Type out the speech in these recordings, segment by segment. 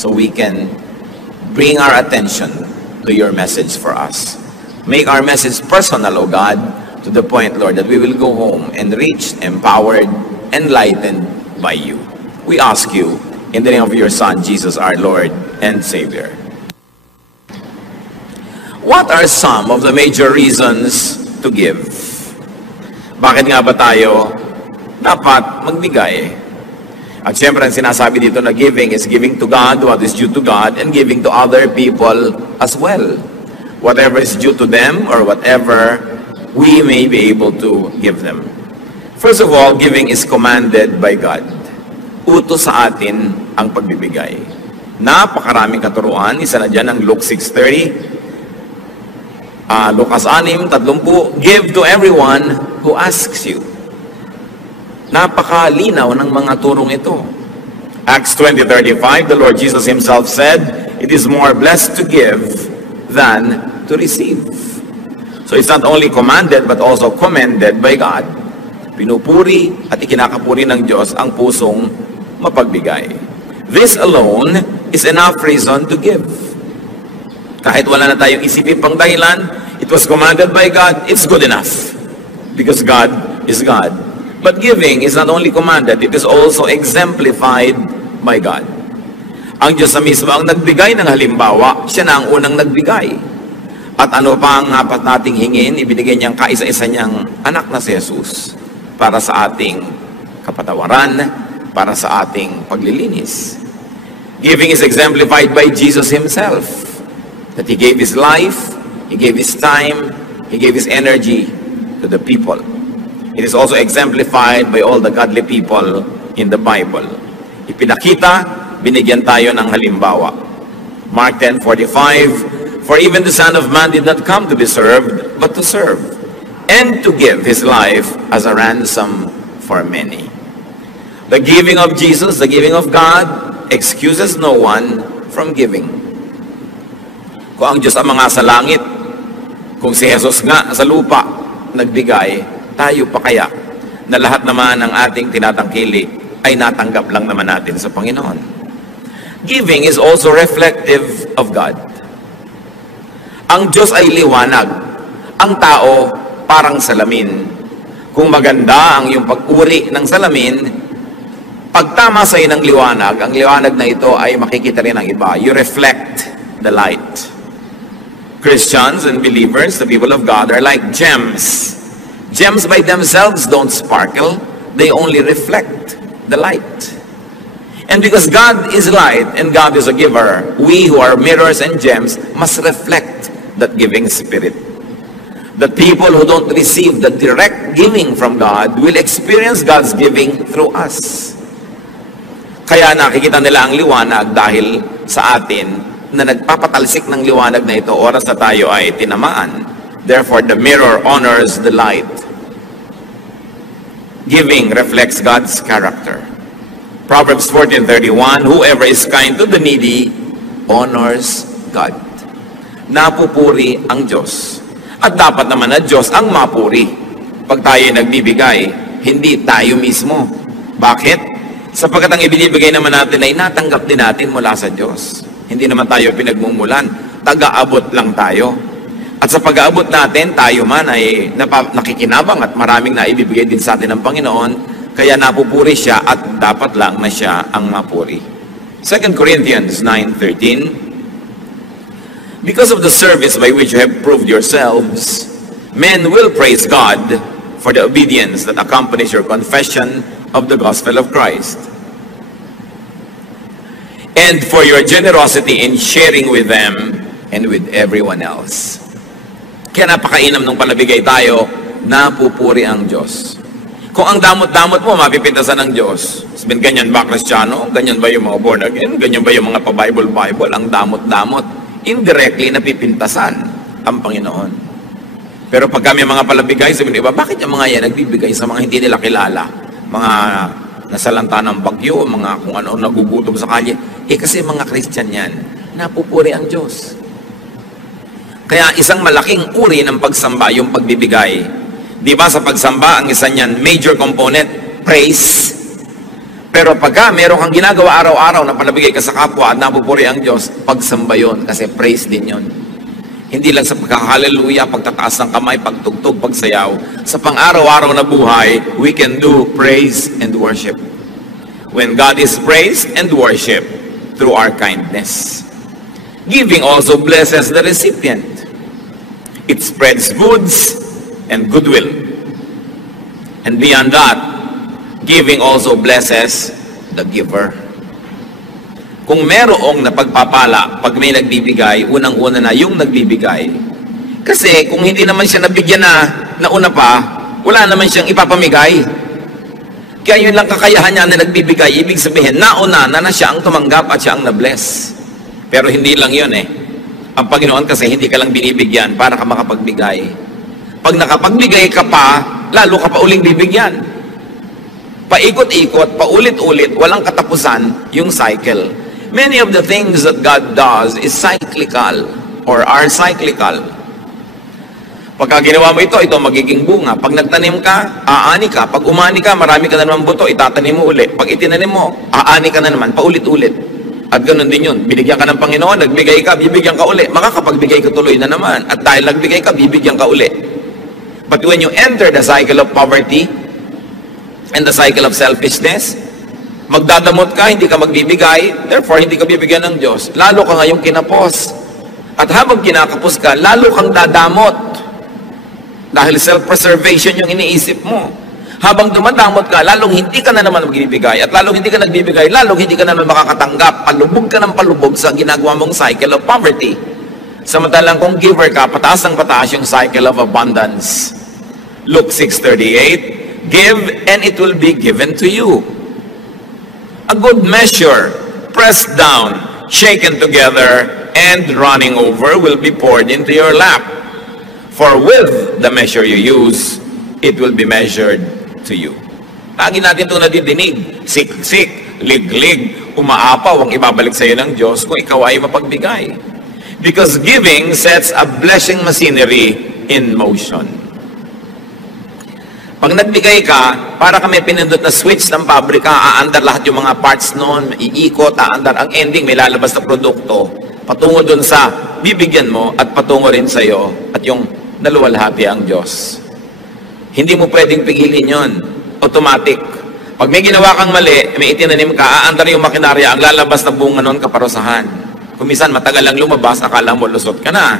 so we can bring our attention to your message for us. Make our message personal, O God, to the point, Lord, that we will go home enriched, empowered, enlightened by you. We ask you in the name of your Son, Jesus, our Lord and Savior. What are some of the major reasons to give? Bakit nga ba tayo dapat magbigay? At siyempre, ang sinasabi dito na giving is giving to God what is due to God and giving to other people as well. Whatever is due to them or whatever we may be able to give them. First of all, giving is commanded by God. Utos sa atin ang pagbibigay. Napakaraming katuruan. Isa na dyan ang Luke 6:30. Lucas 6:30, give to everyone who asks you. Napakalinaw ng mga turong ito. Acts 20:35, the Lord Jesus himself said, it is more blessed to give than to receive. So it's not only commanded but also commended by God. Pinupuri at ikinakapuri ng Diyos ang pusong mapagbigay. This alone is enough reason to give. Kahit wala na tayong isipin pang dahilan, it was commanded by God, it's good enough. Because God is God. But giving is not only commanded, it is also exemplified by God. Ang Diyos na mismo ang nagbigay ng halimbawa, siya na ang unang nagbigay. At ano pa ang apat nating hingin, ibinigay niyang kaisa-isa niyang anak na si Jesus para sa ating kapatawaran, para sa ating paglilinis. Giving is exemplified by Jesus himself. That he gave his life, he gave his time, he gave his energy to the people. It is also exemplified by all the godly people in the Bible. Ipinakita, binigyan tayo ng halimbawa. Mark 10:45, for even the Son of Man did not come to be served, but to serve, and to give his life as a ransom for many. The giving of Jesus, the giving of God, excuses no one from giving. Kung ang Diyos ang mga sa langit, kung si Jesus nga sa lupa nagbigay, tayo pa kaya na lahat naman ng ating tinatangkili ay natanggap lang naman natin sa Panginoon. Giving is also reflective of God. Ang Diyos ay liwanag. Ang tao parang salamin. Kung maganda ang iyong pag-uri ng salamin, pag tama sa iyo ng liwanag, ang liwanag na ito ay makikita rin ng iba. You reflect the light. Christians and believers, the people of God, are like gems. Gems by themselves don't sparkle. They only reflect the light. And because God is light and God is a giver, we who are mirrors and gems must reflect that giving spirit. The people who don't receive the direct giving from God will experience God's giving through us. Kaya nakikita nila ang liwanag dahil sa atin na nagpapatalsik ng liwanag na ito oras na tayo ay tinamaan. Therefore, the mirror honors the light. Giving reflects God's character. Proverbs 14:31, whoever is kind to the needy honors God. Napupuri ang Diyos. At dapat naman na Diyos ang mapuri. Pag tayo nagbibigay, hindi tayo mismo. Bakit? Sapagkat ang ibinibigay naman natin ay natanggap din natin mula sa Diyos. Hindi naman tayo pinagmumulan. Taga-abot lang tayo. At sa pag-aabot natin, tayo man ay nakikinabang at maraming naibibigay din sa atin ng Panginoon, kaya napupuri siya at dapat lang na siya ang mapuri. 2 Corinthians 9:13, because of the service by which you have proved yourselves, men will praise God for the obedience that accompanies your confession of the gospel of Christ, and for your generosity in sharing with them and with everyone else. Kaya napakainam nung palabigay tayo, napupuri ang Diyos. Kung ang damot-damot mo, mapipintasan ng Diyos. Sabihin, ganyan ba Kristiyano? Ganyan ba yung mga born again? Ganyan ba yung mga pa-Bible? Ang damot-damot. Indirectly, napipintasan ang Panginoon. Pero pag kami mga palabigay, sabihin, iba, bakit yung mga yan nagbibigay sa mga hindi nila kilala? Mga nasalanta ng bagyo, mga kung ano, nagugutom sa kalye. Kasi mga Christian yan, napupuri ang Diyos. Kaya isang malaking uri ng pagsamba yung pagbibigay. Di ba sa pagsamba, ang isa niyan, major component, praise. Pero pagka meron kang ginagawa araw-araw na panabigay ka sa kapwa at napupuri ang Diyos, pagsamba yun, kasi praise din yun. Hindi lang sa pagkaka-hallelujah, pagtataas ng kamay, pagtugtog, pagsayaw. Sa pang-araw-araw na buhay, we can do praise and worship. When God is praised and worship through our kindness. Giving also blesses the recipient. It spreads goods and goodwill. And beyond that, giving also blesses the giver. Kung merong napagpapala, pag may nagbibigay, unang-una na yung nagbibigay. Kasi kung hindi naman siya nabigyan na una pa, wala naman siyang ipapamigay. Kaya yun lang kakayahan niya na nagbibigay, ibig sabihin, nauna na siya ang tumanggap at siya ang na-bless. Pero hindi lang yun eh. Ang Panginoon kasi hindi ka lang binibigyan para ka makapagbigay. Pag nakapagbigay ka pa, lalo ka pa uling bibigyan. Paikot-ikot, paulit-ulit, walang katapusan yung cycle. Many of the things that God does is cyclical or are cyclical. Pagka ginawa mo ito magiging bunga. Pag nagtanim ka, aani ka. Pag umani ka, marami ka na naman buto, itatanim mo uli. Pag itinanim mo, aani ka na naman, paulit-ulit. At ganun din yun. Binigyan ka ng Panginoon, nagbigay ka, bibigyan ka uli. Makakapagbigay ka tuloy na naman. At dahil nagbigay ka, bibigyan ka uli. But when you enter the cycle of poverty and the cycle of selfishness, magdadamot ka, hindi ka magbibigay, therefore hindi ka bibigyan ng Diyos. Lalo ka ngayong kinapos. At habang kinakapos ka, lalo kang dadamot. Dahil self-preservation yung iniisip mo. Habang dumadamot ka, lalong hindi ka na naman magbibigay. At lalong hindi ka nagbibigay, lalong hindi ka na naman makakatanggap. Palubog ka ng palubog sa ginagawa mong cycle of poverty. Samantalang kung giver ka, pataas ng pataas yung cycle of abundance. Luke 6:38, give and it will be given to you. A good measure, pressed down, shaken together, and running over will be poured into your lap. For with the measure you use, it will be measured to you. Lagi natin itong nadidinig. Sik-sik, lig-lig, umaapaw ang ibabalik sa iyo ng Diyos kung ikaw ay mapagbigay. Because giving sets a blessing machinery in motion. Pag nagbigay ka, para kami pinindot na switch ng pabrika, aandar lahat yung mga parts noon, iikot, aandar ang ending, may lalabas na produkto, patungo dun sa bibigyan mo at patungo rin sa iyo at yung naluwalhati ang Diyos. Hindi mo pwedeng pigilin yon, automatic. Pag may ginawa kang mali, may itinanim ka, aandar yung makinarya, ang lalabas na bunga noon kaparusahan. Kung minsan matagal lang lumabas, akala mo lusot ka na.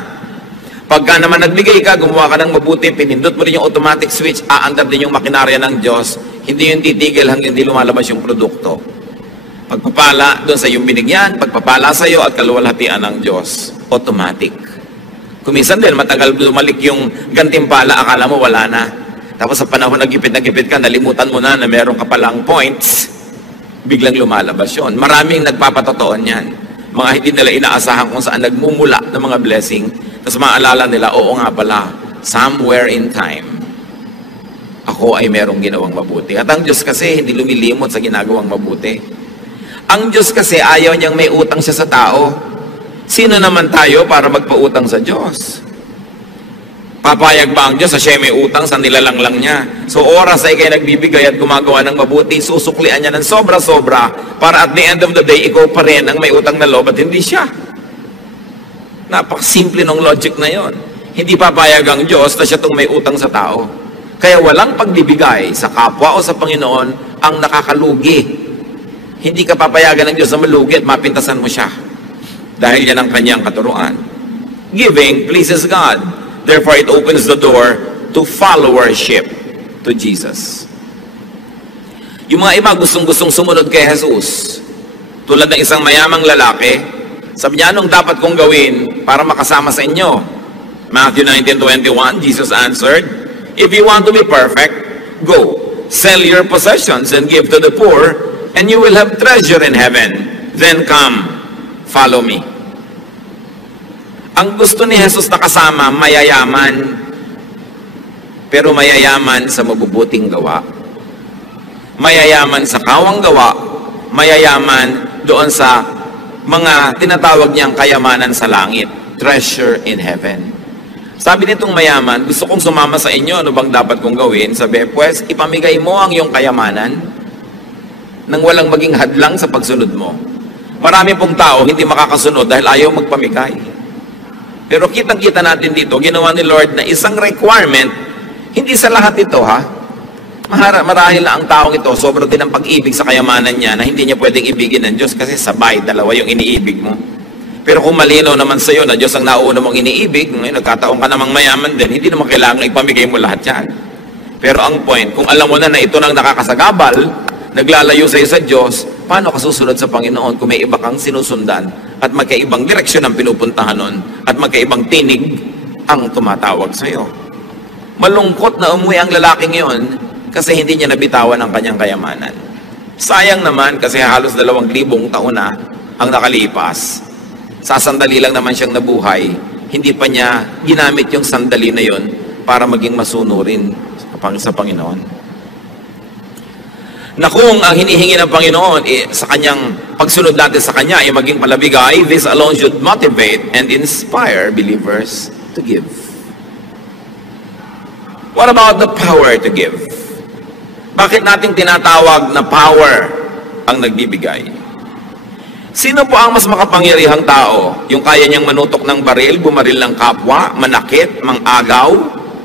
Pagka naman nagbigay ka, gumawa ka ng mabuti, pinindot mo rin yung automatic switch, aandar din yung makinarya ng Diyos, hindi yung titigil hanggang hindi lumalabas yung produkto. Pagpapala doon sa iyong binigyan, pagpapala sa iyo at kaluwalhatian ng Diyos, automatic. Kuminsan din, matagal lumalik yung gantimpala, akala mo wala na. Tapos sa panahon na gipit ka, nalimutan mo na meron ka palang points, biglang lumalabas yun. Maraming nagpapatotoon yan. Mga hindi nila inaasahan kung saan nagmumula ng mga blessing. Tapos maalala nila, oo nga pala, somewhere in time, ako ay merong ginawang mabuti. At ang Diyos kasi hindi lumilimot sa ginagawang mabuti. Ang Diyos kasi ayaw niyang may utang siya sa tao. Sino naman tayo para magpautang sa Diyos? Papayag ba ang Diyos sa siya may utang sa nilalang niya? So oras ay kayo nagbibigay at gumagawa ng mabuti, susuklian niya ng sobra-sobra para at the end of the day, ikaw pa rin ang may utang na loob at hindi siya. Napakasimple ng logic na yon. Hindi papayag ang Diyos na siya itong may utang sa tao. Kaya walang pagbibigay sa kapwa o sa Panginoon ang nakakalugi. Hindi ka papayagan ng Diyos na malugi at mapintasan mo siya. Dahil yan ang kanyang katuruan. Giving pleases God. Therefore, it opens the door to followership to Jesus. Yung mga iba gustong-gustong sumunod kay Jesus. Tulad ng isang mayamang lalaki, sabi niya, anong dapat kong gawin para makasama sa inyo? Matthew 19:21, Jesus answered, if you want to be perfect, go, sell your possessions and give to the poor, and you will have treasure in heaven. Then come, follow me. Ang gusto ni Jesus na kasama, mayayaman, pero mayayaman sa mabubuting gawa. Mayayaman sa kawang gawa, mayayaman doon sa mga tinatawag niyang kayamanan sa langit, treasure in heaven. Sabi nitong mayaman, gusto kong sumama sa inyo, ano bang dapat kong gawin? Sabi, pues, ipamigay mo ang iyong kayamanan. nang walang maging hadlang sa pagsunod mo. Marami pong tao hindi makakasunod dahil ayaw magpamigay. Pero kitang-kita natin dito, ginawa ni Lord na isang requirement, hindi sa lahat ito ha. Marahil na ang taong ito, sobrang din ang pag-ibig sa kayamanan niya na hindi niya pwedeng ibigin ng Diyos kasi sabay, dalawa yung iniibig mo. Pero kung malinaw naman sa iyo na Diyos ang nauna mong iniibig, ngayon nagkataon ka namang mayaman din, hindi naman kailangan ipamigay mo lahat yan. Pero ang point, kung alam mo na ito nang nakakasagabal, naglalayo sa iyo sa Diyos, paano ka susunod sa Panginoon kung may iba kang sinusundan at magkaibang direksyon ang pinupuntahan nun at magkaibang tinig ang tumatawag sa iyo? Malungkot na umuwi ang lalaking yon kasi hindi niya nabitawan ang kanyang kayamanan. Sayang naman kasi halos 2,000 taon na ang nakalipas. Sasandali lang naman siyang nabuhay, hindi pa niya ginamit yung sandali na yon para maging masunurin sa Panginoon. Na kung ang hinihingi ng Panginoon sa kanyang pagsunod natin sa Kanya ay maging palabigay, this alone should motivate and inspire believers to give. What about the power to give? Bakit nating tinatawag na power ang nagbibigay? Sino po ang mas makapangyarihang tao? Yung kaya niyang manutok ng baril, bumaril ng kapwa, manakit, mangagaw,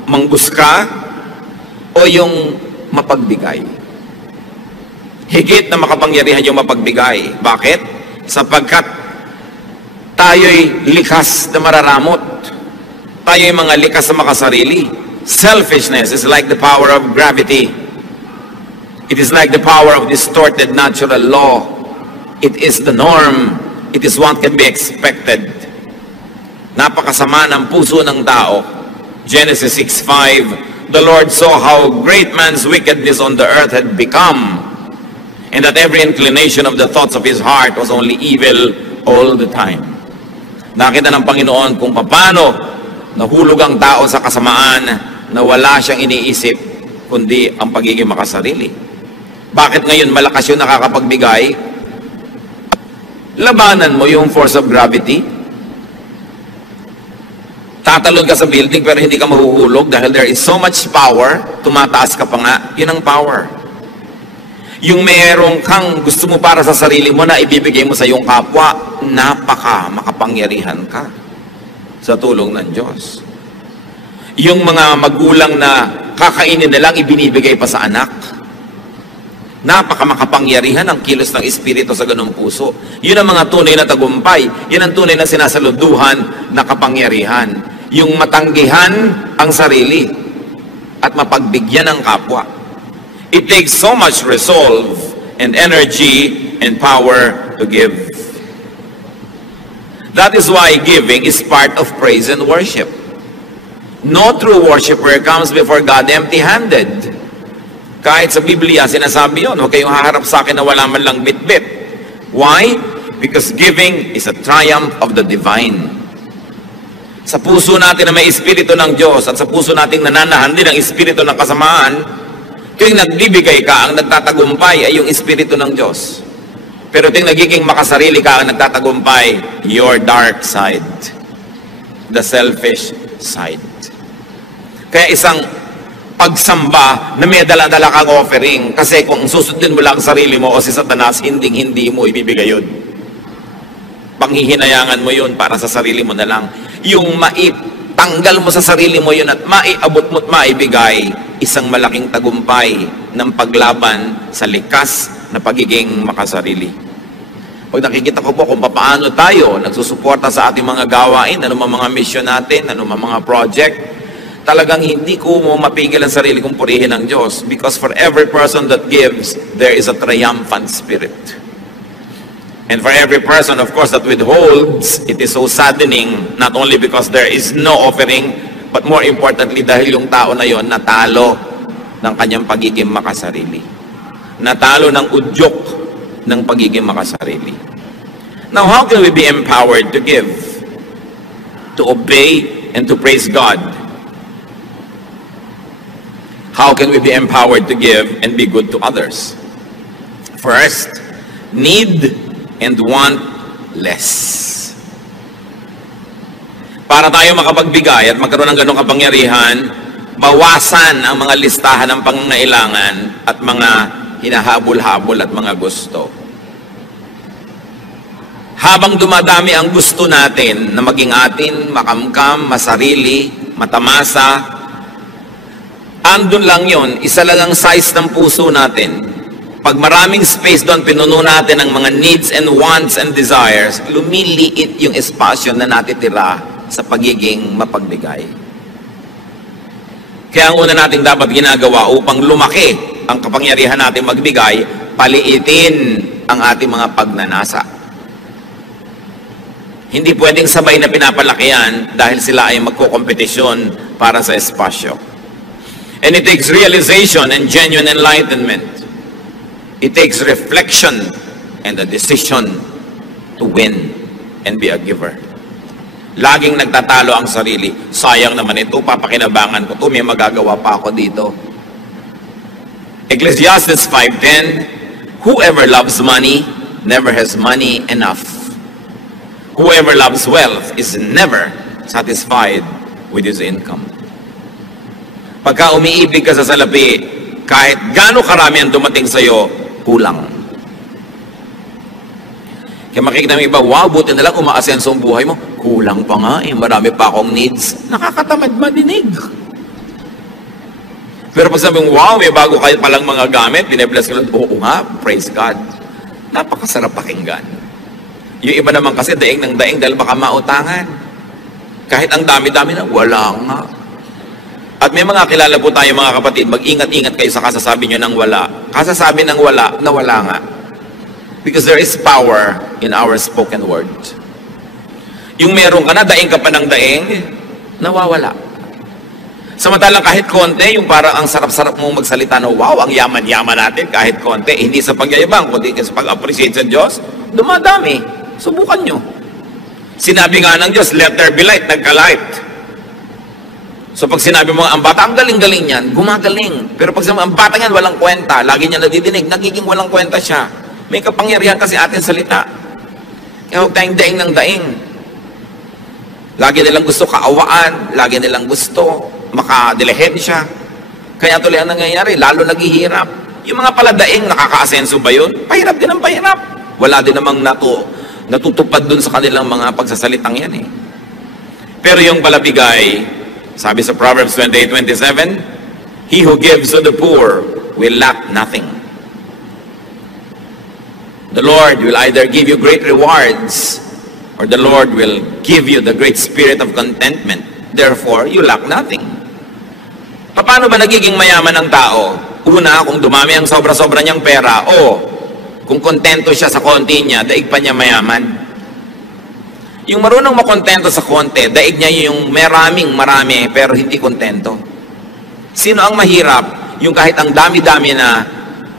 mangbuska, o yung mapagbigay? Higit na makapangyarihan yung mapagbigay. Bakit? Sapagkat tayo'y likas na mararamot. Tayo'y mga likas na makasarili. Selfishness is like the power of gravity. It is like the power of distorted natural law. It is the norm. It is what can be expected. Napakasama ng puso ng tao. Genesis 6:5, the Lord saw how great man's wickedness on the earth had become, and that every inclination of the thoughts of his heart was only evil all the time. Nakita ng Panginoon kung paano nahulog ang tao sa kasamaan na wala siyang iniisip kundi ang pagiging makasarili. Bakit ngayon malakas yung nakakapagbigay? Labanan mo yung force of gravity. Tatalon ka sa building pero hindi ka mahuhulog dahil there is so much power, tumataas ka pa nga, yun ang power. Yung merong kang gusto mo para sa sarili mo na ibibigay mo sa iyong kapwa, makapangyarihan ka sa tulong ng Diyos. Yung mga magulang na kakainin na lang ibinibigay pa sa anak, makapangyarihan ang kilos ng Espiritu sa ganung puso. Yun ang mga tunay na tagumpay. Yun ang tunay na sinasaluduhan na kapangyarihan. Yung matanggihan ang sarili at mapagbigyan ang kapwa. It takes so much resolve and energy and power to give. That is why giving is part of praise and worship. No true worshiper comes before God empty-handed. Kahit sa Biblia, sinasabi yun, huwag kayong haharap sa akin na wala man lang bit-bit. Why? Because giving is a triumph of the divine. Sa puso natin na may Espiritu ng Diyos at sa puso nating nananahan din ang Espiritu ng kasamaan, tuwing nagbibigay ka, ang nagtatagumpay ay yung Espiritu ng Diyos. Pero tuwing nagiging makasarili ka, ang nagtatagumpay, your dark side. The selfish side. Kaya isang pagsamba na may dala-dala kang offering. Kasi kung susundin mo lang sarili mo o si Satanas, hindi mo ibibigay yun. Panghihinayangan mo yun para sa sarili mo na lang. Yung maitanggal mo sa sarili mo yun at maiabot mo at maibigay, isang malaking tagumpay ng paglaban sa likas na pagiging makasarili. Pag nakikita ko po kung paano tayo nagsusuporta sa ating mga gawain, ano mga mission natin, ano mga project, talagang hindi ko mo mapigil ang sarili kong purihin ng Diyos. Because for every person that gives, there is a triumphant spirit. And for every person, of course, that withholds, it is so saddening, not only because there is no offering, but more importantly, dahil yung tao na yon natalo ng kanyang pagiging makasarili. Natalo ng udyok ng pagiging makasarili. Now, how can we be empowered to give? To obey and to praise God? How can we be empowered to give and be good to others? First, need and want less. Para tayo makapagbigay at magkaroon ng ganong kapangyarihan, bawasan ang mga listahan ng pangangailangan at mga hinahabol-habol at mga gusto. Habang dumadami ang gusto natin na maging atin, makamkam, masarili, matamasa, andun lang yon, isa lang ang size ng puso natin. Pag maraming space doon, pinuno natin ang mga needs and wants and desires, lumiliit yung espasyo na natitira sa pagiging mapagbigay. Kaya ang una natin dapat ginagawa upang lumaki ang kapangyarihan natin magbigay, paliitin ang ating mga pagnanasa. Hindi pwedeng sabay na pinapalakihan dahil sila ay magkokompetisyon para sa espasyo. And it takes realization and genuine enlightenment. It takes reflection and a decision to win and be a giver. Laging nagtatalo ang sarili. Sayang naman ito, papakinabangan ko ito, may magagawa pa ako dito. Ecclesiastes 5:10, whoever loves money never has money enough. Whoever loves wealth is never satisfied with his income. Pagka umiibig ka sa salapi, kahit gaano karami ang dumating sa iyo, kulang. Kaya makikita ng iba, wow, buti na lang umaasenso ang buhay mo. Kulang pa nga eh, marami pa akong needs. Nakakatamad madinig. Pero pag sabi mo, wow, may bago kayo palang mga gamit, bine-bless ka lang, oo nga, praise God. Napakasarap pakinggan. Yung iba naman kasi daing ng daing dahil baka mautangan. Kahit ang dami-dami na, wala nga. At may mga kilala po tayo mga kapatid, mag-ingat-ingat kayo sa kasasabi nyo ng wala. Kasasabi ng wala, na wala nga. Because there is power in our spoken word. Yung meron ka na, daing ka pa ng daing, nawawala. Samantalang kahit konti, yung parang ang sarap-sarap mong magsalita na, wow, ang yaman-yaman natin, kahit konti, hindi sa pagyayabang, kundi sa pag-appreciate sa Diyos, dumadami. Subukan nyo. Sinabi nga ng Diyos, let there be light, nagka-light. So pag sinabi mo, ang bata, ang galing-galing yan, gumagaling. Pero pag sinabi, ang bata yan, walang kwenta, lagi niya nadidinig, nagiging walang kwenta siya. May kapangyarihan kasi atin salita. Kaya huwag tayong daing ng daing. Lagi nilang gusto kaawaan, lagi nilang gusto makadilehensya. Kaya tuloy ang nangyayari, lalo naghihirap. Yung mga paladaing, nakaka-asenso ba yun? Pahirap din ang pahirap. Wala din namang natutupad dun sa kanilang mga pagsasalitang yan eh. Pero yung palabigay, sabi sa Proverbs 28:27, he who gives to the poor will lack nothing. The Lord will either give you great rewards or the Lord will give you the great spirit of contentment. Therefore, you lack nothing. Paano ba nagiging mayaman ang tao? Una, kung dumami ang sobra-sobra niyang pera, o kung kontento siya sa konti niya, daig pa niya mayaman. Yung marunong makontento sa konti, daig niya yung marami, pero hindi kontento. Sino ang mahirap? Yung kahit ang dami-dami na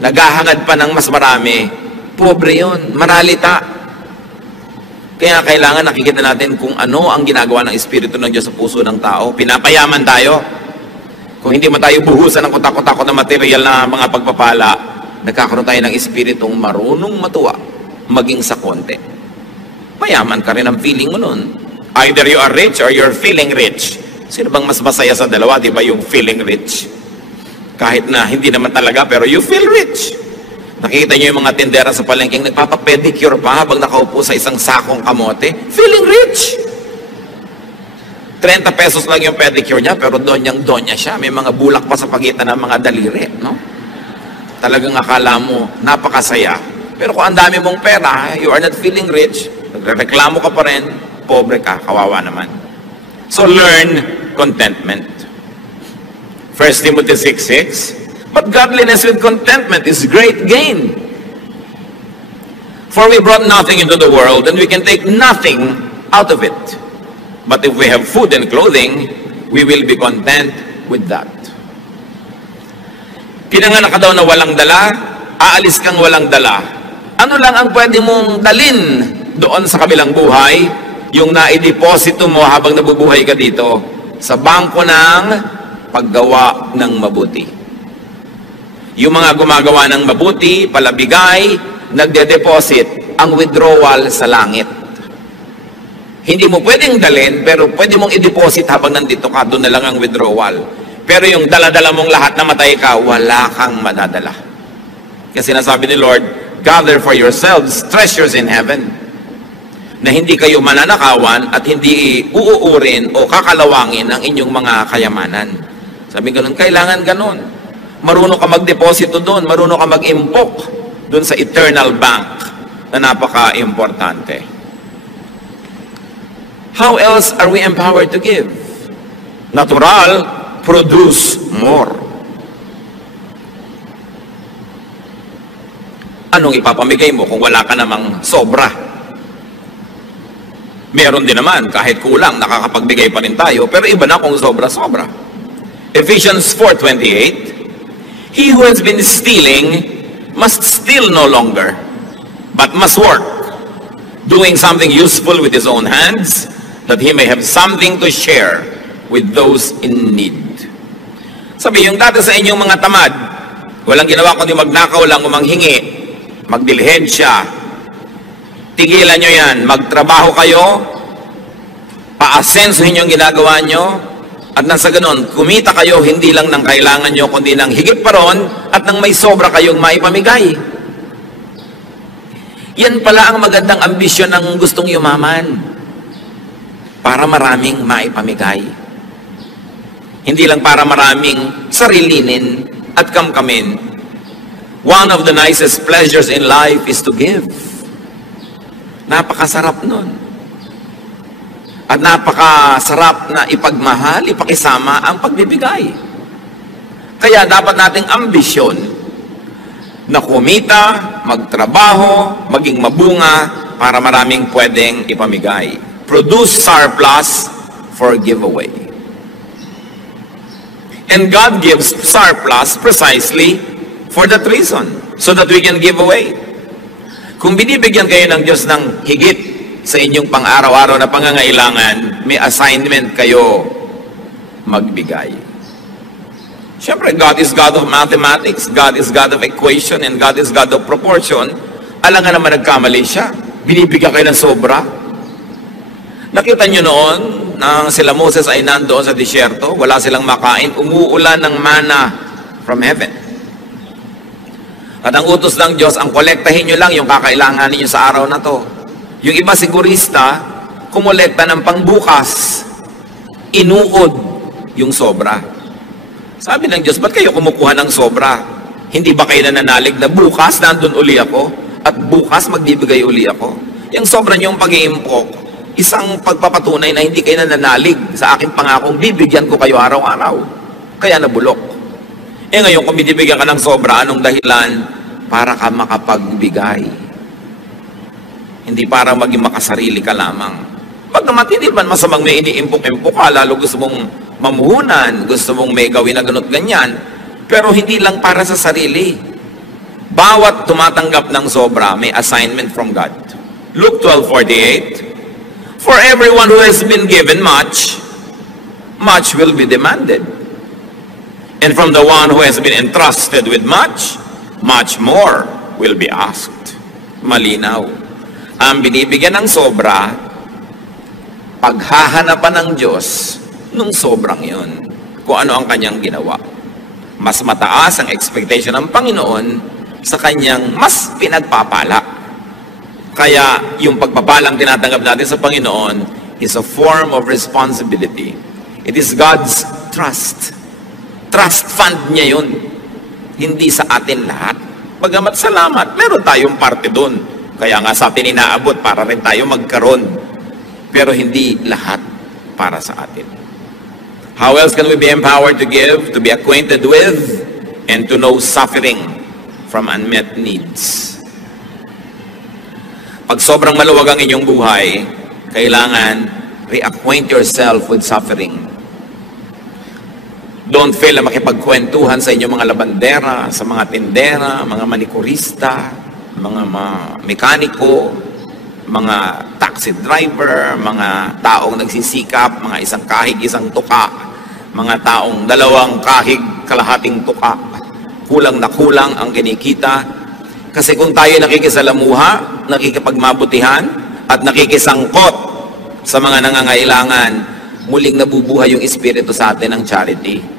naghahangad pa ng mas marami, pobre yun, maralita. Kaya kailangan nakikita natin kung ano ang ginagawa ng Espiritu ng Diyos sa puso ng tao. Pinapayaman tayo. Kung hindi man tayo buhusan ng kutak-kutak na material na mga pagpapala, nagkakaroon tayo ng espiritong marunong matuwa, maging sa konti. Mayaman ka rin ang feeling mo nun. Either you are rich or you're feeling rich. Sino bang mas masaya sa dalawa? Di ba yung feeling rich? Kahit na hindi naman talaga, pero you feel rich. Nakikita nyo yung mga tindera sa palengking nagpapapedicure pa habang nakaupo sa isang sakong kamote. Feeling rich! 30 pesos lang yung pedicure niya, pero donyang-donya siya. May mga bulak pa sa pagitan ng mga daliri, no? Talagang akala mo, napakasaya. Pero kung ang dami mong pera, you are not feeling rich, nagreklamo ka pa rin, pobre ka, kawawa naman. So learn contentment. 1 Timothy 6:6, but godliness with contentment is great gain. For we brought nothing into the world, and we can take nothing out of it. But if we have food and clothing, we will be content with that. Pinanganak ka daw na walang dala, aalis kang walang dala. Ano lang ang pwede mong dalin doon sa kabilang buhay? Yung naideposito mo habang nabubuhay ka dito sa bangko ng paggawa ng mabuti. Yung mga gumagawa ng mabuti, palabigay, nagde-deposit ang withdrawal sa langit. Hindi mo pwedeng dalhin, pero pwede mong i-deposit habang nandito ka, doon na lang ang withdrawal. Pero yung dala-dala mong lahat na matay ka, wala kang madadala. Kasi sinasabi ni Lord, gather for yourselves treasures in heaven, na hindi kayo mananakawan at hindi uuurin o kakalawangin ang inyong mga kayamanan. Sabi ganun, kailangan ganun. Marunong ka magdeposito doon, marunong ka mag-impok doon sa eternal bank na napaka-importante. How else are we empowered to give? Natural, produce more. Anong ipapamigay mo kung wala ka namang sobra? Meron din naman, kahit kulang, nakakapagbigay pa rin tayo, pero iba na kung sobra-sobra. Ephesians 4:28, he who has been stealing must steal no longer, but must work, doing something useful with his own hands, that he may have something to share with those in need. Sabi, yung dati sa inyong mga tamad, walang ginawa kundi magnakaw lang o manghingi, magdilhensya, tigilan nyo yan, magtrabaho kayo, paasensuhin yung ginagawa nyo, at nasa ganon, kumita kayo hindi lang ng kailangan nyo, kundi ng higit pa ron, at nang may sobra kayong maipamigay. Yan pala ang magandang ambisyon ng gustong yumaman, para maraming maipamigay. Hindi lang para maraming sarilinin at kamkamin. One of the nicest pleasures in life is to give. Napakasarap nun. At napakasarap na ipagmahal, ipakisama ang pagbibigay. Kaya dapat nating ambisyon na kumita, magtrabaho, maging mabunga para maraming pwedeng ipamigay. Produce surplus for giveaway. And God gives surplus precisely for that reason, so that we can give away. Kung binibigyan kayo ng Diyos ng higit sa inyong pang-araw-araw na pangangailangan, may assignment kayo magbigay. Siyempre, God is God of mathematics, God is God of equation, and God is God of proportion. Alam nga naman nagkamali siya. Binibigyan kayo ng sobra. Nakita nyo noon, nang sila Moses ay nandoon sa disyerto, wala silang makain, umuulan ng mana from heaven. At ang utos ng Diyos, ang kolektahin nyo lang yung kakailangan ninyo sa araw na to. Yung iba sigurista, kumolekta ng pangbukas, inuod yung sobra. Sabi ng Diyos, ba't kayo kumukuha ng sobra? Hindi ba kayo nananalig na bukas nandun uli ako? At bukas magbibigay uli ako? Yung sobra nyo yung pag-iimpok, isang pagpapatunay na hindi kayo nananalig sa aking pangakong bibigyan ko kayo araw-araw. Kaya nabulok. Ngayon, kung binibigyan ka ng sobra, anong dahilan? Para ka makapagbigay. Hindi para maging makasarili ka lamang. Pag naman, hindi man masamang may iniimpok-impok ka, lalo gusto mong mamuhunan, gusto mong may gawin na ganot ganyan, pero hindi lang para sa sarili. Bawat tumatanggap ng sobra, may assignment from God. Luke 12:48, for everyone who has been given much, much will be demanded. And from the one who has been entrusted with much, much more will be asked. Malinaw. Ang binibigyan ng sobra, paghahanapan ng Diyos nung sobrang yun. Kung ano ang kanyang ginawa. Mas mataas ang expectation ng Panginoon sa kanyang mas pinagpapala. Kaya yung pagpapalang tinatanggap natin sa Panginoon is a form of responsibility. It is God's trust. Trust fund niya yun. Hindi sa atin lahat. Bagamat salamat, meron tayong parte doon. Kaya nga sa atin inaabot para rin tayo magkaroon. Pero hindi lahat para sa atin. How else can we be empowered to give, to be acquainted with, and to know suffering from unmet needs? Pag sobrang maluwag ang inyong buhay, kailangan reacquaint yourself with suffering. Don't fail na makipagkwentuhan sa inyong mga labandera, sa mga tindera, mga manikurista, mga mekaniko, mga taxi driver, mga taong nagsisikap, mga isang kahig, isang tuka, mga taong dalawang kahig, kalahating tuka. Kulang na kulang ang kinikita. Kasi kung tayo nakikisalamuha, nakikipagmabutihan, at nakikisangkot sa mga nangangailangan, muling nabubuhay yung espiritu sa atin ng charity.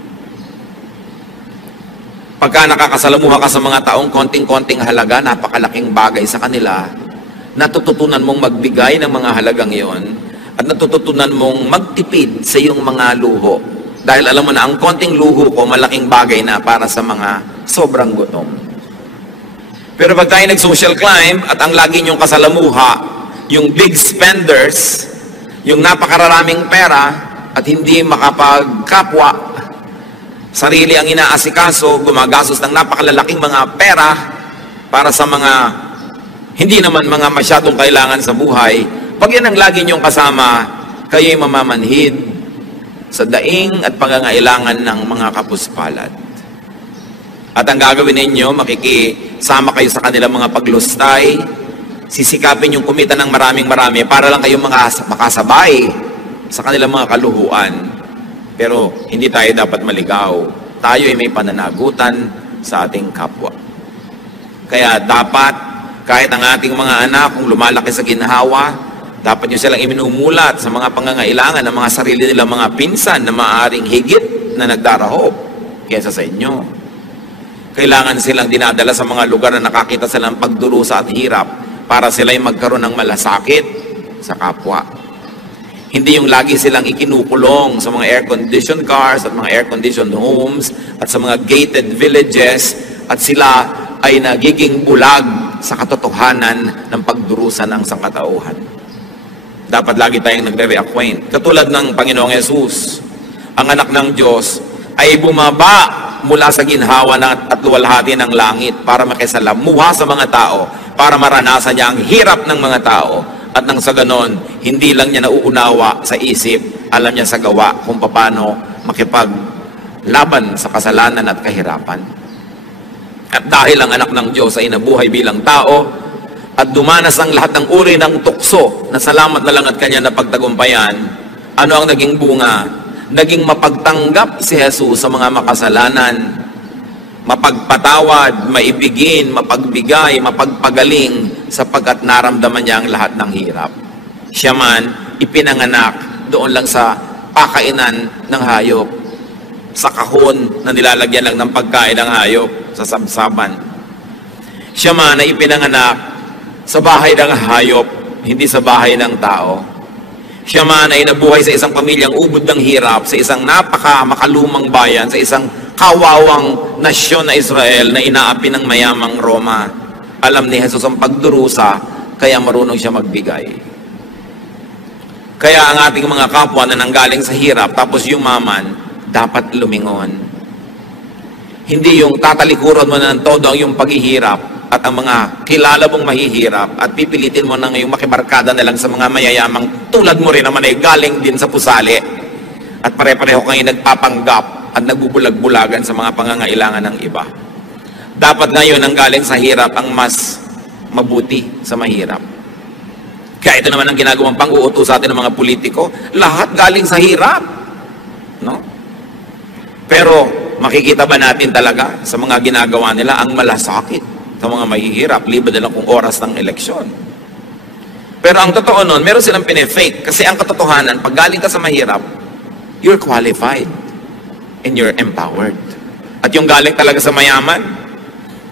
Pagka nakakasalamuha ka sa mga taong konting-konting halaga, napakalaking bagay sa kanila, natututunan mong magbigay ng mga halagang iyon at natututunan mong magtipid sa iyong mga luho. Dahil alam mo na, ang konting luho ko, malaking bagay na para sa mga sobrang gutom. Pero pag tayo nag-social climb at ang lagi niyong kasalamuha, yung big spenders, yung napakararaming pera at hindi makapagkapwa, sarili ang inaasikaso, gumagastos ng napakalalaking mga pera para sa mga hindi naman mga masyadong kailangan sa buhay. Pag yan ang lagi niyong kasama, kayo'y mamamanhid sa daing at pangangailangan ng mga kapuspalad. At ang gagawin ninyo, makikisama kayo sa kanilang mga paglustay, sisikapin yung kumita ng maraming-marami para lang kayong makasabay sa kanilang mga kaluhuan. Pero hindi tayo dapat maligaw. Tayo ay may pananagutan sa ating kapwa. Kaya dapat, kahit ang ating mga anak, kung lumalaki sa ginhawa, dapat nyo silang iminumulat sa mga pangangailangan ng mga sarili nilang mga pinsan na maaaring higit na nagdarahop kaysa sa inyo. Kailangan silang dinadala sa mga lugar na nakakita silang pagdurusa at hirap para sila'y magkaroon ng malasakit sa kapwa. Hindi yung lagi silang ikinukulong sa mga air-conditioned cars at mga air-conditioned homes at sa mga gated villages at sila ay nagiging bulag sa katotohanan ng pagdurusa ng sangkatauhan. Dapat lagi tayong nagre-reacquaint. Katulad ng Panginoong Yesus, ang anak ng Diyos ay bumaba mula sa ginhawa at luwalhati ng langit para makisalamuha sa mga tao, para maranasan niya ang hirap ng mga tao. At nang sa ganon, hindi lang niya nauunawa sa isip, alam niya sa gawa kung paano makipaglaban sa kasalanan at kahirapan. At dahil ang anak ng Diyos ay nabuhay bilang tao, at dumanas ang lahat ng uri ng tukso, na salamat na lang at kanya na pagtagumpayan, ano ang naging bunga? Naging mapagtanggap si Jesus sa mga makasalanan, mapagpatawad, maibigin, mapagbigay, mapagpagaling, sapagkat naramdaman niya ang lahat ng hirap. Siya man, ipinanganak doon lang sa pakainan ng hayop, sa kahon na nilalagyan lang ng pagkain ng hayop, sa sabsaban. Siya man ay ipinanganak sa bahay ng hayop, hindi sa bahay ng tao. Siya man ay nabuhay sa isang pamilyang ubod ng hirap, sa isang makalumang bayan, sa isang kawawang nasyon na Israel na inaapi ng mayamang Roma. Alam ni Jesus ang pagdurusa, kaya marunong siya magbigay. Kaya ang ating mga kapwa na nanggaling sa hirap, tapos yumaman, dapat lumingon. Hindi yung tatalikuran mo na ng todo ang yung paghihirap at ang mga kilala mong mahihirap at pipilitin mo na ngayong makibarkada na lang sa mga mayayamang tulad mo rin naman ay galing din sa pusali at pare-pareho kayo nagpapanggap at nagbubulag-bulagan sa mga pangangailangan ng iba. Dapat ngayon ang galing sa hirap ang mas mabuti sa mahirap. Kaya ito naman ang ginagawang pang-uutos sa atin ng mga politiko, lahat galing sa hirap. No? Pero makikita ba natin talaga sa mga ginagawa nila ang malasakit sa mga mahihirap, liba na lang kung oras ng eleksyon? Pero ang totoo nun, meron silang pinefake. Kasi ang katotohanan, pag galing ka sa mahirap, you're qualified and you're empowered. At yung galing talaga sa mayaman,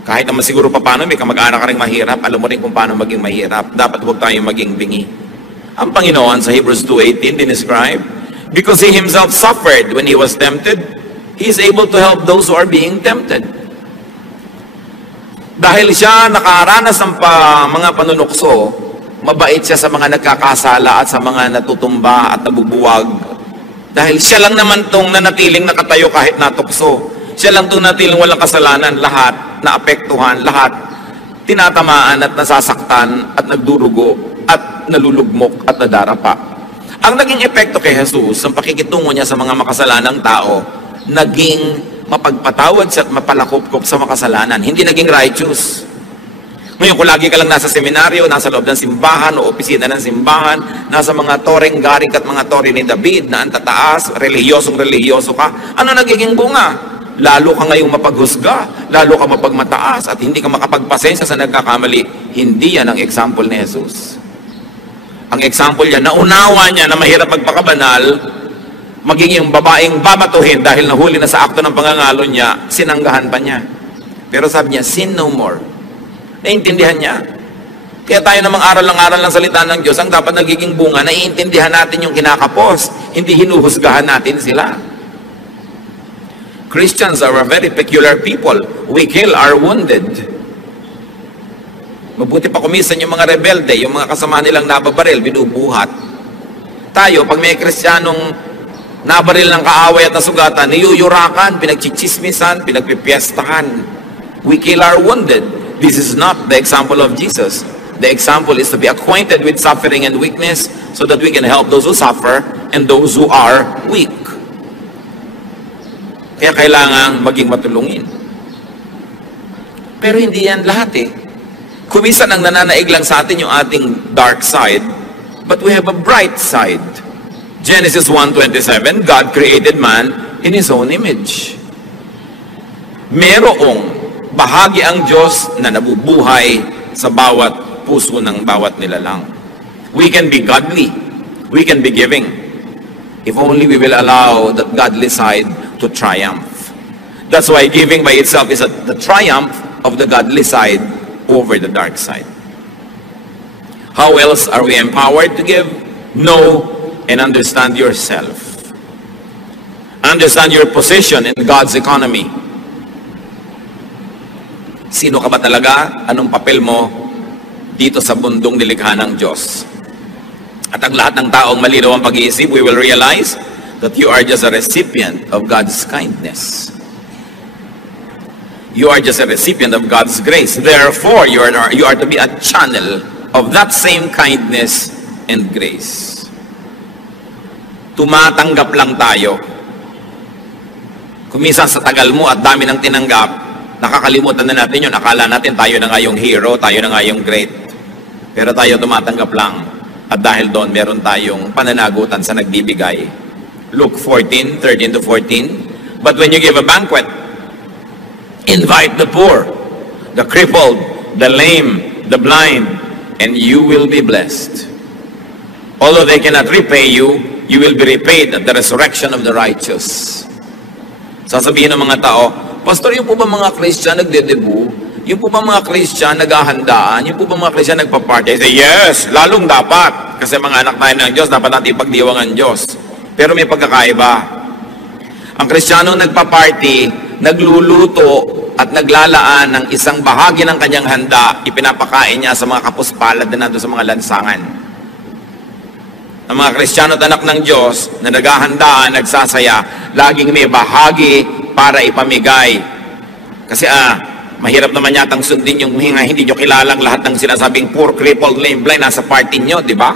kahit naman siguro pa paano, may kamag-anak ka rin mahirap, alam mo rin kung paano maging mahirap, dapat huwag tayong maging bingi. Ang Panginoon sa Hebrews 2:18 dinescribe, because He Himself suffered when He was tempted, He is able to help those who are being tempted. Dahil siya nakaranas ng mga panunukso, mabait siya sa mga nagkakasala at sa mga natutumba at nabubuwag. Dahil siya lang naman tong nanatiling nakatayo kahit natukso. Siya lang tong nanatiling walang kasalanan. Lahat naapektuhan, lahat tinatamaan at nasasaktan at nagdurugo at nalulugmok at nadarapa. Ang naging epekto kay Jesus, ang pakikitungo niya sa mga makasalanang tao, naging mapagpatawad siya at mapalakop-kop sa makasalanan. Hindi naging righteous. Ngayon, kung lagi ka lang nasa seminaryo, nasa loob ng simbahan o opisina ng simbahan, nasa mga toreng garik at mga tore ni David na ang tataas, relihiyosong-relihiyoso ka, ano nagiging bunga? Lalo ka ngayong mapaghusga, lalo ka mapagmataas at hindi ka makapagpasensya sa nagkakamali. Hindi yan ang example ni Jesus. Ang example niya, naunawa niya na mahirap magpakabanal, maging yung babaeng babatuhin dahil nahuli na sa akto ng pangangalo niya, sinanggahan pa niya. Pero sabi niya, sin no more. Naiintindihan niya. Kaya tayo namang aral ng salita ng Diyos, ang dapat nagiging bunga, naiintindihan natin yung kinakapos, hindi hinuhusgahan natin sila. Christians are a very peculiar people. We kill our wounded. Mabuti pa kumisan yung mga rebelde, yung mga kasama nilang nababaril, binubuhat. Tayo, pag may Kristiyanong nabaril ng kaaway at nasugatan, niyuyurakan, pinagchichismisan, pinagpipiestahan. We kill our wounded. This is not the example of Jesus. The example is to be acquainted with suffering and weakness so that we can help those who suffer and those who are weak. Kaya kailangan maging matulungin. Pero hindi yan lahat eh. Kumisan ang nananaig lang sa atin yung ating dark side, but we have a bright side. Genesis 1:27, God created man in His own image. Merong bahagi ang Diyos na nabubuhay sa bawat puso ng bawat nilalang. We can be godly. We can be giving. If only we will allow that godly side to triumph. That's why giving by itself is the triumph of the godly side over the dark side. How else are we empowered to give? Know and understand yourself. Understand your position in God's economy. Sino ka ba talaga? Anong papel mo dito sa mundong nilikha ng Diyos? At ang lahat ng taong malinaw ang pag-iisip, we will realize that you are just a recipient of God's kindness. You are just a recipient of God's grace. Therefore, you are to be a channel of that same kindness and grace. Tumatanggap lang tayo. Kumisan sa tagal mo at dami ng tinanggap, nakakalimutan na natin yun. Akala natin tayo na nga yung hero, tayo na nga yung great. Pero tayo tumatanggap lang. At dahil doon, meron tayong pananagutan sa nagbibigay. Luke 14:13-14. But when you give a banquet, invite the poor, the crippled, the lame, the blind, and you will be blessed. Although they cannot repay you, you will be repaid at the resurrection of the righteous. Sasabihin ng mga tao, Pastor, yung po ba mga Christian nagdedebu? Yung po ba mga Christian naghahandaan? Yung po ba mga Christian nagpa-party? I say, yes, lalong dapat. Kasi mga anak tayo ng Diyos, dapat natin ipagdiwang ang Diyos. Pero may pagkakaiba. Ang Kristiyano nagpa-party, nagluluto at naglalaan ng isang bahagi ng kanyang handa, ipinapakain niya sa mga kapuspalad na nandun sa mga lansangan. Ang mga Kristiyano at anak ng Diyos na naghahandaan, nagsasaya, laging may bahagi para ipamigay. Kasi mahirap naman yatang sundin yung hindi nyo kilalang lahat ng sinasabing poor, crippled, lame, blind, nasa party nyo, di ba?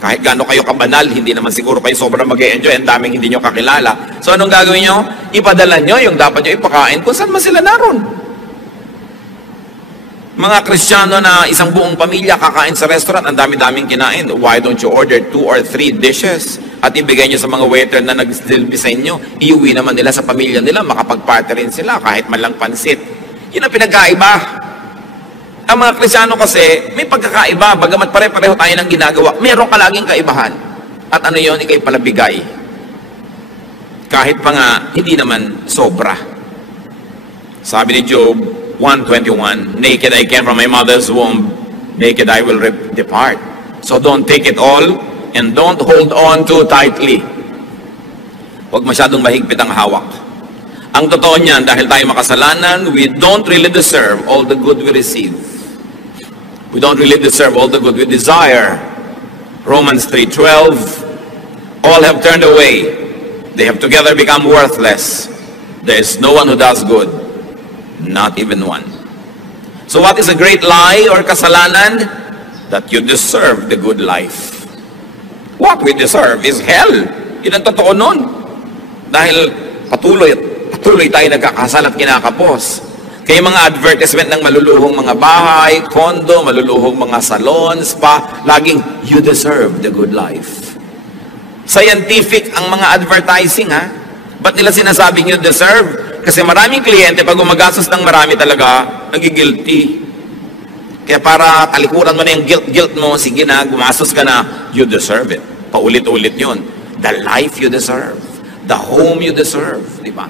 Kahit gaano kayo kabanal, hindi naman siguro kayo sobrang mag-e-enjoy, ang daming hindi nyo kakilala. So anong gagawin nyo? Ipadala nyo yung dapat nyo ipakain kung saan man sila naroon. Mga Kristiyano na isang buong pamilya kakain sa restaurant, ang dami-daming kinain. Why don't you order 2 or 3 dishes at ibigay nyo sa mga waiter na nag-silbi sa inyo? Iuwi naman nila sa pamilya nila, makapag-party rin sila kahit man lang pansit. Yun ang pinagkaiba. Ang mga Kristiyano kasi, may pagkakaiba. Bagamat pare-pareho tayo ng ginagawa, meron ka laging kaibahan. At ano yun? Ikay palabigay. Kahit pa nga, hindi naman sobra. Sabi ni Job 1:21, naked I came from my mother's womb, naked I will depart. So don't take it all, and don't hold on too tightly. Huwag masyadong mahigpit ang hawak. Ang totoo niyan, dahil tayo makasalanan, we don't really deserve all the good we receive. We don't really deserve all the good we desire. Romans 3:12, all have turned away. They have together become worthless. There is no one who does good, not even one. So what is a great lie or kasalanan? That you deserve the good life. What we deserve is hell. Yun ang totoo nun. Dahil patuloy tayo nagkakasal at kinakapos. Kaya mga advertisement ng maluluhong mga bahay, kondo, maluluhong mga salon, spa, laging, you deserve the good life. Scientific ang mga advertising, ha? Ba't nila sinasabing you deserve? Kasi maraming kliyente, pag gumagastos ng marami talaga, nagigilty. Kaya para talikuran mo na yung guilt mo, sige na, gumastos ka na, you deserve it. Paulit-ulit yun. The life you deserve. The home you deserve. Di ba?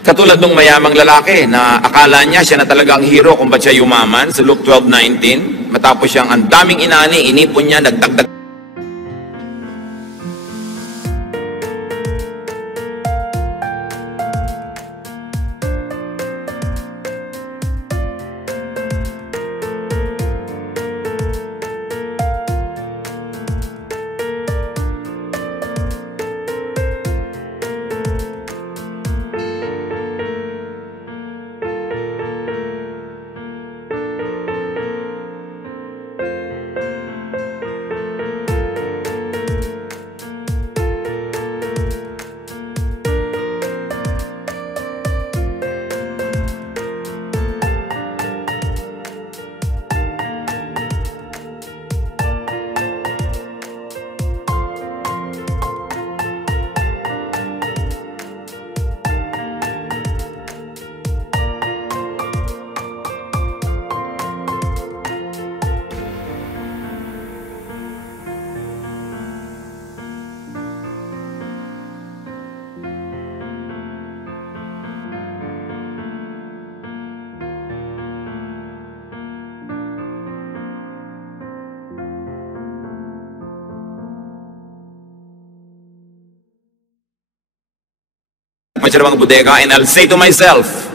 Katulad ng mayamang lalaki na akala niya siya na talagang hero kung ba't siya yumaman sa Luke 12:19. Matapos siyang ang daming inani, inipon niya, nagdagdag. Mga bodega, and I'll say to myself,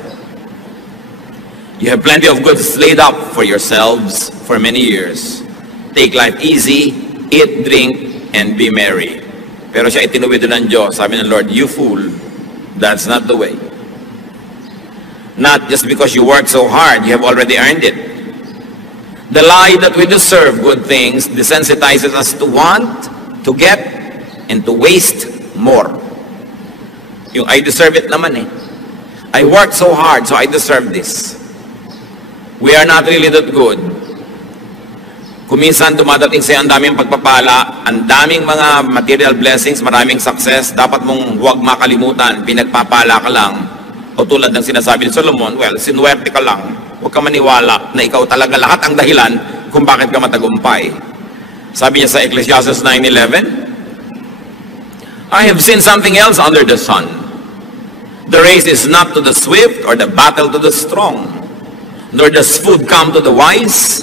you have plenty of goods laid up for yourselves for many years. Take life easy, eat, drink, and be merry. Pero siya itinuwido ng Diyos. Sabi ng Lord, you fool, that's not the way. Not just because you work so hard, you have already earned it. The lie that we deserve good things desensitizes us to want, to get, and to waste more. Yung I deserve it naman eh. I worked so hard, so I deserve this. We are not really that good. Kuminsan dumadating sa'yo ang daming pagpapala, ang daming mga material blessings, maraming success, dapat mong huwag makalimutan, pinagpapala ka lang. O tulad ng sinasabi ni Solomon, well, sinuwerte ka lang. Huwag ka maniwala na ikaw talaga lahat ang dahilan kung bakit ka matagumpay. Sabi niya sa Ecclesiastes 9:11, I have seen something else under the sun. The race is not to the swift or the battle to the strong, nor does food come to the wise,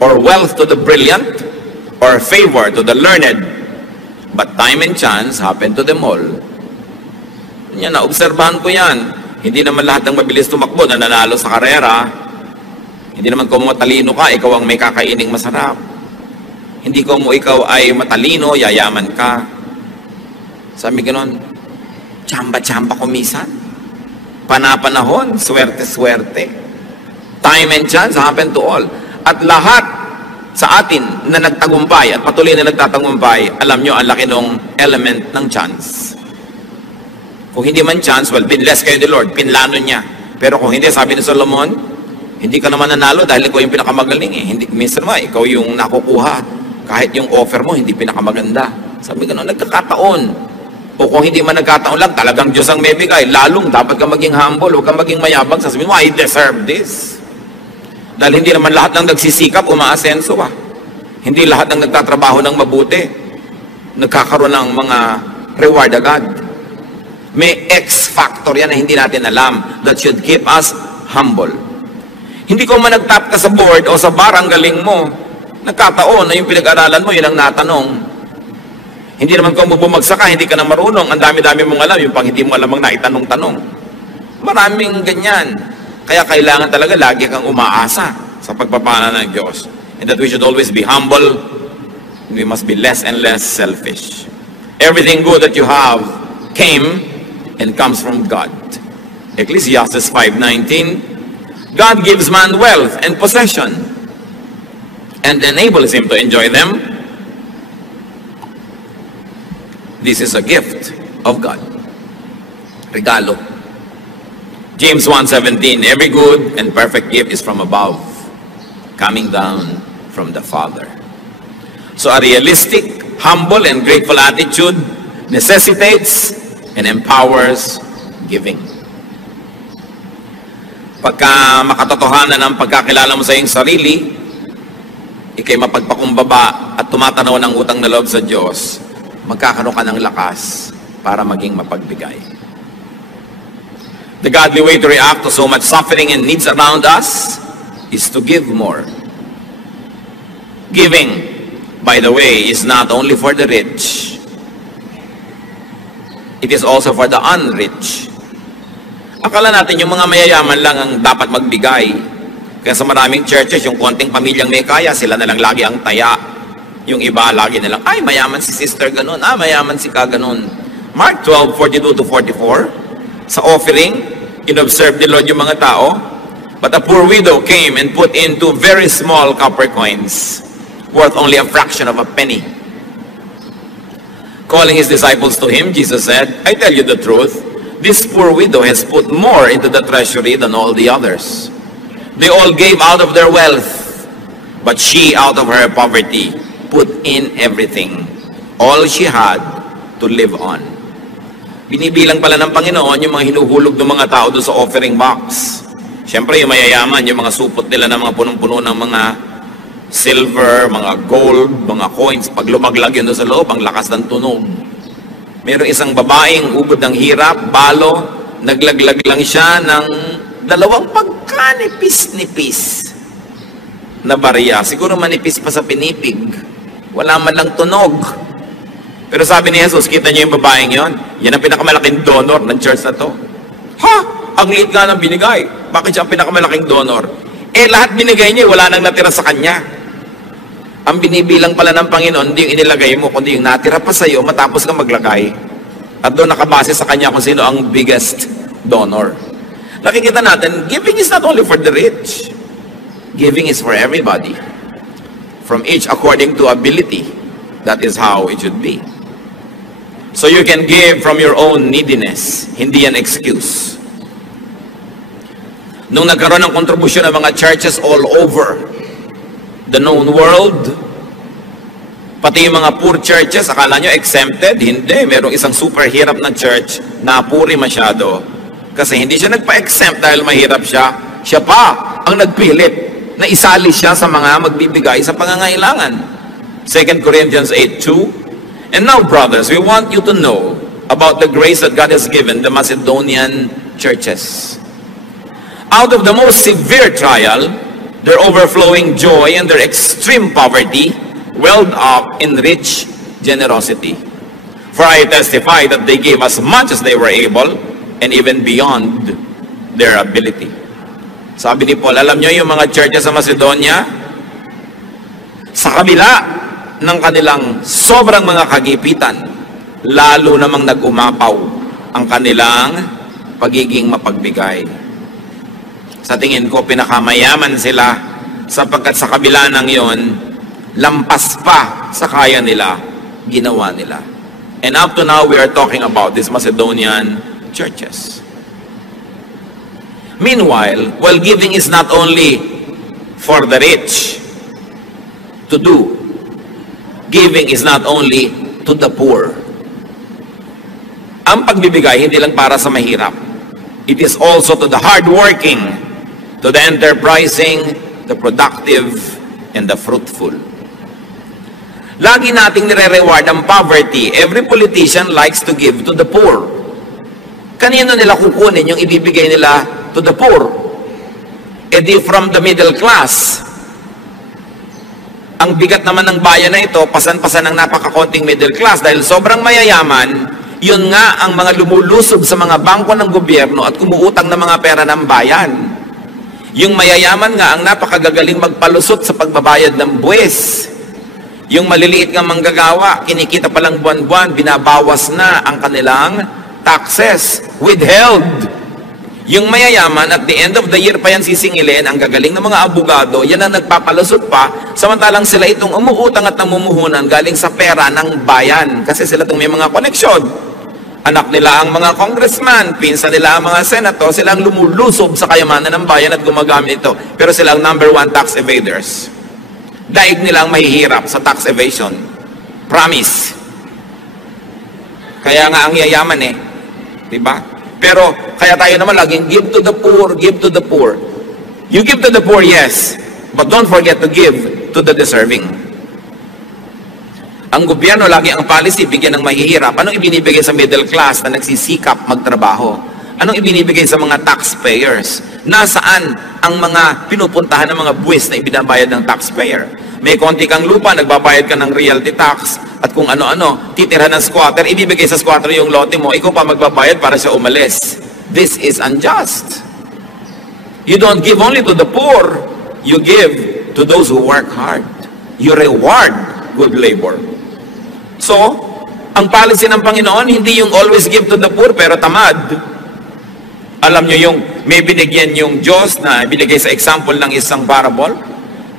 or wealth to the brilliant, or favor to the learned, but time and chance happen to them all. Yan, naobserbahan ko yan. Hindi naman lahat ng mabilis tumakbo na nanalo sa karera. Hindi naman kung matalino ka, ikaw ang may kakaining masarap. Hindi kung ikaw ay matalino, yayaman ka. Sabi ganon, tsamba-tsamba kumisan. Panapanahon, swerte-swerte. Time and chance happen to all. At lahat sa atin na nagtagumpay at patuloy na nagtatagumpay, alam nyo, ang laki ng element ng chance. Kung hindi man chance, well, binless kayo ni Lord, pinlano niya. Pero kung hindi, sabi ni Solomon, hindi ka naman nanalo dahil ikaw yung pinakamagaling eh. Hindi, minsan mo, ikaw yung nakukuha. Kahit yung offer mo, hindi pinakamaganda. Sabi gano'n, nagkakataon. O kung hindi man nagkataon lang, talagang Diyos ang may bigay. Lalong dapat ka maging humble, huwag ka maging mayabang. Sasabihin mo, I deserve this. Dahil hindi naman lahat ng nagsisikap, umaasenso ka. Hindi lahat ng nagtatrabaho ng mabuti, nagkakaroon ng mga reward agad. May X factor yan na hindi natin alam that should keep us humble. Hindi ko man nagtap ka sa board o sa bar, ang galing mo. Nagkataon na yung pinag-aralan mo, yun ang natanong. Hindi naman kung bumagsak ka, hindi ka na marunong. Ang dami-dami mong alam, yung pang hindi mo alam ang naitanong-tanong. Maraming ganyan. Kaya kailangan talaga lagi kang umaasa sa pagpapala ng Diyos. And that we should always be humble. We must be less and less selfish. Everything good that you have came and comes from God. Ecclesiastes 5:19, God gives man wealth and possession and enables him to enjoy them. This is a gift of God. Regalo. James 1:17, every good and perfect gift is from above, coming down from the Father. So a realistic, humble, and grateful attitude necessitates and empowers giving. Pagka makatotohanan ang pagkakilala mo sa iyong sarili, ikay mapagpakumbaba at tumatanaw ng utang na loob sa Diyos, magkakaroon ka ng lakas para maging mapagbigay. The godly way to react to so much suffering and needs around us is to give more. Giving, by the way, is not only for the rich. It is also for the unrich. Akala natin yung mga mayayaman lang ang dapat magbigay. Kaya sa maraming churches, yung konting pamilyang may kaya, sila na lang lagi ang taya. Yung iba, lagi nilang, ay, mayaman si sister ganun, mayaman si ka ganun. Mark 12:42-44, sa offering, inobserve ni Lord yung mga tao, but a poor widow came and put in 2 very small copper coins, worth only a fraction of a penny. Calling his disciples to him, Jesus said, I tell you the truth, this poor widow has put more into the treasury than all the others. They all gave out of their wealth, but she, out of her poverty, put in everything, all she had to live on. Binibilang pala ng Panginoon yung mga hinuhulog ng mga tao doon sa offering box. Siyempre, yung mayayaman, yung mga supot nila ng mga punong-puno ng mga silver, mga gold, mga coins. Pag lumaglag yun doon sa loob, ang lakas ng tunog. Mayroong isang babaeng ubod ng hirap, balo, naglaglag lang siya ng 2 pagkanipis-nipis na barya. Siguro manipis pa sa pinipig. Wala man lang tunog. Pero sabi ni Jesus, kita niyo yung babaeng yon? Yan ang pinakamalaking donor ng church na to. Ha? Ang liit nga ng binigay. Bakit siya ang pinakamalaking donor? Lahat binigay niya, wala nang natira sa kanya. Ang binibilang pala ng Panginoon, hindi yung inilagay mo, kundi yung natira pa sa'yo matapos ka maglagay. At doon nakabase sa kanya kung sino ang biggest donor. Nakikita natin, giving is not only for the rich. Giving is for everybody. From each according to ability. That is how it should be. So you can give from your own neediness. Hindi yan excuse. Nung nagkaroon ng kontribusyon ng mga churches all over the known world, pati yung mga poor churches, akala nyo exempted? Hindi. Merong isang super hirap na church na puri masyado. Kasi hindi siya nagpa-exempt dahil mahirap siya. Siya pa ang nagpilit na isali siya sa mga magbibigay sa pangangailangan. 2 Corinthians 8:2. And now, brothers, we want you to know about the grace that God has given the Macedonian churches. Out of the most severe trial, their overflowing joy and their extreme poverty welled up in rich generosity. For I testify that they gave as much as they were able and even beyond their ability. Sabi ni Paul, alam nyo yung mga churches sa Macedonia, sa kabila ng kanilang sobrang mga kagipitan, lalo namang nag-umapaw ang kanilang pagiging mapagbigay. Sa tingin ko, pinakamayaman sila sapagkat sa kabila ng yon, lampas pa sa kaya nila, ginawa nila. And up to now, we are talking about these Macedonian churches. Meanwhile, while giving is not only for the rich to do, giving is not only to the poor. Ang pagbibigay hindi lang para sa mahirap. It is also to the hardworking, to the enterprising, the productive, and the fruitful. Lagi nating nire-reward ang poverty. Every politician likes to give to the poor. Kanino nila kukunin yung ibibigay nila to the poor? Di from the middle class. Ang bigat naman ng bayan na ito, pasan-pasan ng napakakonting middle class dahil sobrang mayayaman, yun nga ang mga lumulusob sa mga bangko ng gobyerno at kumuutang ng mga pera ng bayan. Yung mayayaman nga ang napakagagaling magpalusot sa pagbabayad ng buwis. Yung maliliit nga manggagawa, kinikita pa lang buwan-buwan, binabawas na ang kanilang taxes, withheld. Yung mayayaman, at the end of the year pa yan sisingilin, ang gagaling ng mga abogado, yan ang nagpapalusot pa, samantalang sila itong umuutang at namumuhunan galing sa pera ng bayan. Kasi sila itong may mga koneksyon. Anak nila ang mga congressman, pinsan nila ang mga senator, sila ang lumulusob sa kayamanan ng bayan at gumagamit ito. Pero sila ang number 1 tax evaders. Daig nila ang mahihirap sa tax evasion. Promise. Kaya nga ang yayaman diba? Pero, kaya tayo naman laging, give to the poor, give to the poor. You give to the poor, yes, but don't forget to give to the deserving. Ang gobyerno, lagi ang policy, bigyan ng mahihirap. Anong ibinibigay sa middle class na nagsisikap magtrabaho? Anong ibinibigay sa mga taxpayers? Nasaan ang mga pinupuntahan ng mga buwis na ibinabayad ng taxpayer? May konti kang lupa, nagbabayad ka ng realty tax, at kung ano-ano, titirhan ng squatter, ibibigay sa squatter yung lote mo, ikaw pa magbabayad para siya umalis. This is unjust. You don't give only to the poor, you give to those who work hard. You reward good labor. So, ang policy ng Panginoon, hindi yung always give to the poor, pero tamad. Alam nyo yung may binigyan yung Diyos na binigay sa example ng isang parable,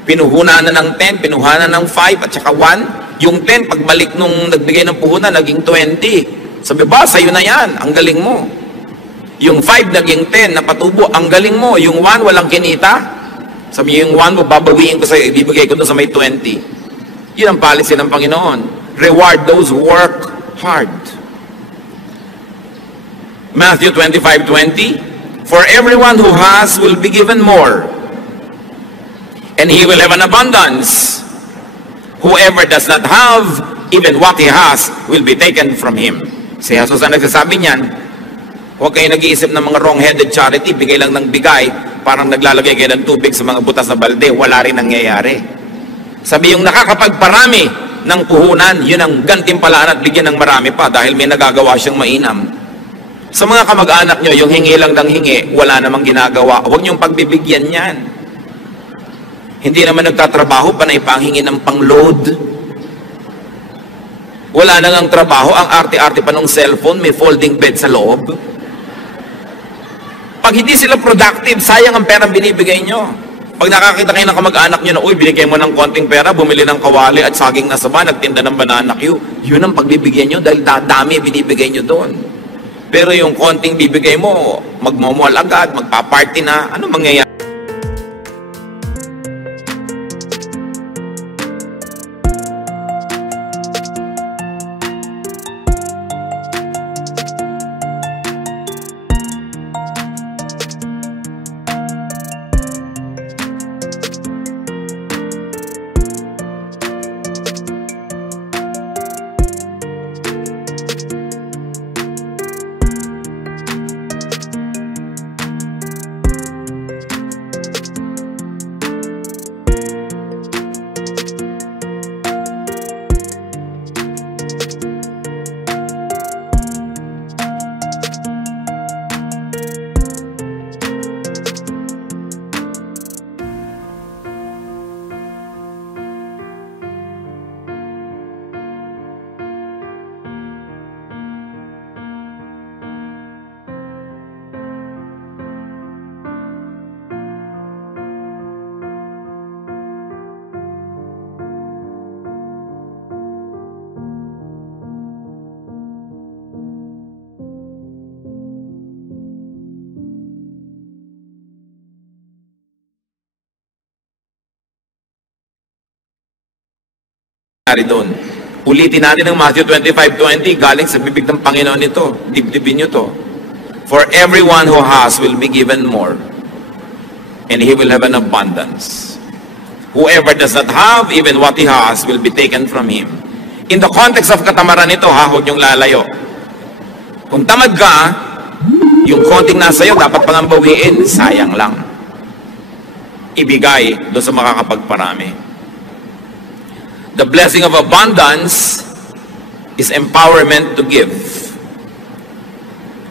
pinuhunan na ng 10, pinuhunan ng 5, at saka 1. Yung 10, pagbalik nung nagbigay ng puhunan, naging 20. Sabi ba, sa'yo na yan, ang galing mo. Yung 5, naging 10, napatubo, ang galing mo. Yung 1, walang kinita. Sabi yung 1 mo, babawiin ko sa'yo, ibibigay ko doon sa may 20. Yun ang policy ng Panginoon. Reward those who work hard. Matthew 25:20, for everyone who has will be given more, and he will have an abundance. Whoever does not have, even what he has will be taken from him. Si Jesus ang nagsasabi niyan. Huwag kayo nag-iisip ng mga wrong-headed charity, bigay lang ng bigay, parang naglalagay kayo ng tubig sa mga butas na balde, wala rin nangyayari. Sabi yung nakakapagparami ng puhunan, yun ang gantimpalaan at bigyan ng marami pa dahil may nagagawa siyang mainam. Sa mga kamag-anak nyo, yung hingi lang ng hingi, wala namang ginagawa. Huwag niyong pagbibigyan yan. Hindi naman nagtatrabaho, panay panghingi ng pang-load. Wala na ng trabaho, ang arte-arte pa ng cellphone, may folding bed sa loob. Pag hindi sila productive, sayang ang pera binibigay nyo. Pag nakakita kayo ng kamag-anak nyo na, uy, binigay mo ng konting pera, bumili ng kawali at saging na saba, nagtinda ng banana Q, yun ang pagbibigyan nyo dahil dadami binibigay nyo doon. Pero yung konting bibigay mo, magmamall agad, magpa-party na, ano mangyayari? Doon. Ulitin natin ang Matthew 25:20, galing sa bibig ng Panginoon ito. Dibdibin nyo to. For everyone who has will be given more, and he will have an abundance. Whoever does not have, even what he has will be taken from him. In the context of katamaran ito, huwag niyong lalayo. Kung tamad ka, yung konting nasa iyo, dapat pangambawiin, sayang lang. Ibigay doon sa makakapagparami. The blessing of abundance is empowerment to give.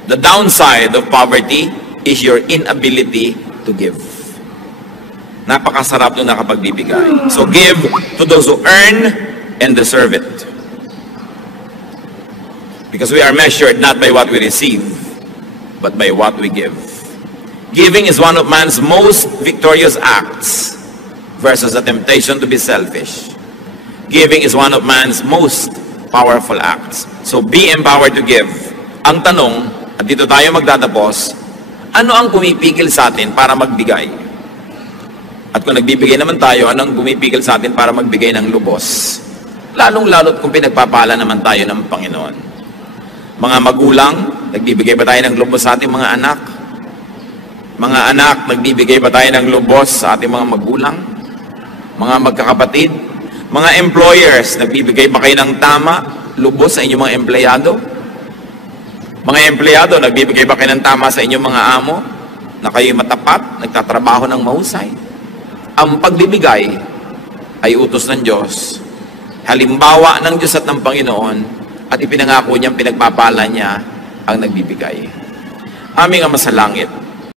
The downside of poverty is your inability to give. Napakasarap nung nakapagbibigay. So give to those who earn and deserve it. Because we are measured not by what we receive, but by what we give. Giving is one of man's most victorious acts versus the temptation to be selfish. Giving is one of man's most powerful acts. So be empowered to give. Ang tanong, at dito tayo magtatapos, ano ang pumipigil sa atin para magbigay? At kung nagbibigay naman tayo, ano ang pumipigil sa atin para magbigay ng lubos? Lalong-lalot kung pinagpapala naman tayo ng Panginoon. Mga magulang, nagbibigay ba tayo ng lubos sa ating mga anak? Mga anak, nagbibigay ba tayo ng lubos sa ating mga magulang? Mga magkakapatid? Mga employers, nagbibigay ba kayo ng tama, lubos sa inyong mga empleyado? Mga empleyado, nagbibigay ba kayo ng tama sa inyong mga amo? Na kayo'y matapat, nagtatrabaho ng mahusay? Ang pagbibigay ay utos ng Diyos. Halimbawa ng Diyos at ng Panginoon, at ipinangako niyang pinagpapala niya ang nagbibigay. Aming Ama sa langit,